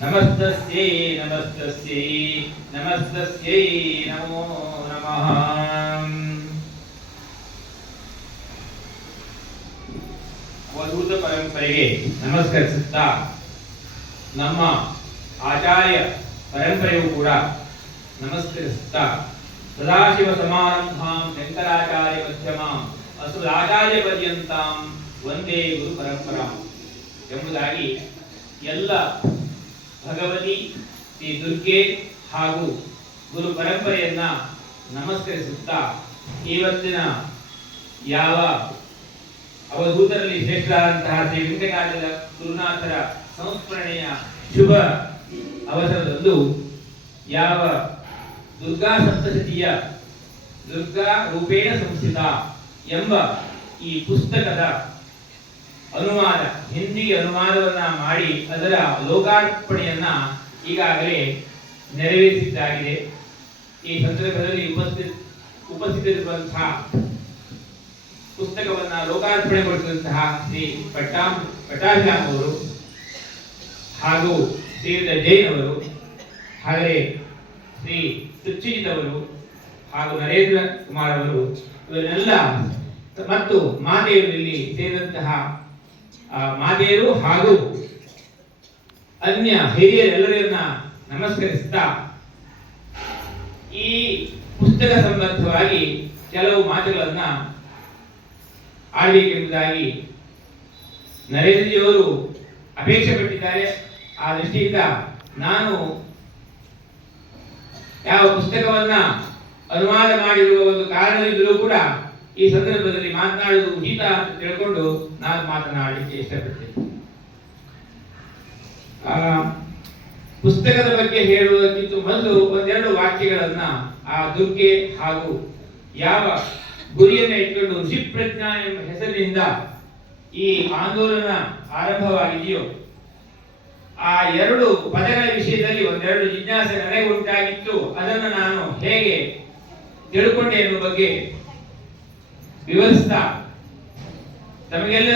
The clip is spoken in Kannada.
ನಮಸ್ತಸ್ಯೈ ನಮಸ್ತಸ್ಯೈ ನಮಸ್ತಸ್ಯೈ ನಮೋ ನಮಃ ಅವಧೂತ ಪರಂಪರೆಗೆ ನಮಸ್ಕರಿಸುತ್ತಾ ನಮ್ಮ ಆಚಾರ್ಯ ಪರಂಪರೆಯೂ ಕೂಡ ನಮಸ್ಕರಿಸುತ್ತಾ, ಸದಾಶಿವ ಸಮಾರಂಭಾಂ ಶಂಕರಾಚಾರ್ಯ ಮಧ್ಯಮಾಂ, ಅಸುರಾಚಾರ್ಯ ಪರ್ಯಂತಾಂ ಒಂದೇ ಗುರು ಪರಂಪರಾ ಎಂಬುದಾಗಿ ಎಲ್ಲ ಭಗವತಿ, ಶ್ರೀ ದುರ್ಗೆ ಹಾಗೂ ಗುರು ಪರಂಪರೆಯನ್ನ ನಮಸ್ಕರಿಸುತ್ತಾ ಇವತ್ತಿನ ಯಾವ ಅವಧೂತರಲ್ಲಿ ಶ್ರೇಷ್ಠರಾದಂತಹ ಶ್ರೀ ವೆಂಕಟಾಚಲ ಗುರುನಾಥರ ಸಂಸ್ಮರಣೆಯ ಶುಭ ಅವಸರದಂದು ಯಾವ ದುರ್ಗಾ ಸಪ್ತಶತಿಯ ದುರ್ಗಾ ರೂಪೇಣ ಸಂಸ್ಥಿತ ಎಂಬ ಈ ಪುಸ್ತಕದ ಅನುವಾದ ಹಿಂದಿ ಅನುವಾದವನ್ನ ಮಾಡಿ ಅದರ ಲೋಕಾರ್ಪಣೆಯನ್ನ ಈಗಾಗಲೇ ನೆರವೇರಿಸಿದ್ದಾಗಿದೆ. ಈ ಸಂದರ್ಭದಲ್ಲಿ ಉಪಸ್ಥಿತ ಉಪಸ್ಥಿತರಿರುವಂತಹ ಪುಸ್ತಕವನ್ನ ಲೋಕಾರ್ಪಣೆಗೊಳಿಸಿದಂತಹ ಶ್ರೀ ಪಟ್ಟಾಂ, ಪಟ್ಟಾಭಿರಾಮ್ ಅವರು ಹಾಗೂ ಶ್ರೀಯುತ ಜೈನ್ ಅವರು, ಹಾಗೆ ಶ್ರೀ ಸುಚಿಜಿತ್ ಅವರು ಹಾಗೂ ನರೇಂದ್ರ ಕುಮಾರ್ ಅವರು ಇವರೆಲ್ಲ ಮತ್ತು ಮಾತೆಯರು ಇಲ್ಲಿ ಸೇರಿದಂತಹ ಮಾತೆಯರು ಹಾಗೂ ಅನ್ಯ ಹಿರಿಯರೆಲ್ಲರನ್ನ ನಮಸ್ಕರಿಸುತ್ತಾ ಈ ಪುಸ್ತಕ ಸಂಬಂಧವಾಗಿ ಕೆಲವು ಮಾತುಗಳನ್ನ ಆಡಬೇಕೆಂಬುದಾಗಿ ನರೇಂದ್ರಜಿಯವರು ಅಪೇಕ್ಷೆ ಪಟ್ಟಿದ್ದಾರೆ. ಆ ದೃಷ್ಟಿಯಿಂದ ನಾನು ಯಾವ ಪುಸ್ತಕವನ್ನ ಅನುವಾದ ಮಾಡಿರುವ ಒಂದು ಕಾರಣವಿದ್ದರೂ ಕೂಡ ಈ ಸಂದರ್ಭದಲ್ಲಿ ಮಾತನಾಡುವುದು ಉಚಿತ ಅಂತ ತಿಳ್ಕೊಂಡು ನಾನು ಮಾತನಾಡಲಿಕ್ಕೆ ಇಷ್ಟಪಡ್ತೇನೆ. ಆ, ಪುಸ್ತಕದ ಬಗ್ಗೆ ಹೇಳುವುದಕ್ಕಿಂತ ಮೊದಲು ಒಂದೆರಡು ವಾಕ್ಯಗಳನ್ನ ಆ ದುರ್ಗೆ ಹಾಗೂ ಯಾವ ಗುರಿಯನ್ನು ಇಟ್ಕೊಂಡು ಋಷಿ ಪ್ರಜ್ಞಾ ಎಂಬ ಹೆಸರಿನಿಂದ ಈ ಆಂದೋಲನ ಆರಂಭವಾಗಿದೆಯೋ ಆ ಎರಡು ಪದಗಳ ವಿಷಯದಲ್ಲಿ ಒಂದೆರಡು ಜಿಜ್ಞಾಸೆ ನನಗೆ ಉಂಟಾಗಿತ್ತು ಅದನ್ನು ನಾನು ಹೇಗೆ ತಿಳ್ಕೊಂಡೆ ಎನ್ನುವ ಬಗ್ಗೆ ವಿವರಿಸ್ತಾ. ನಮಗೆಲ್ಲ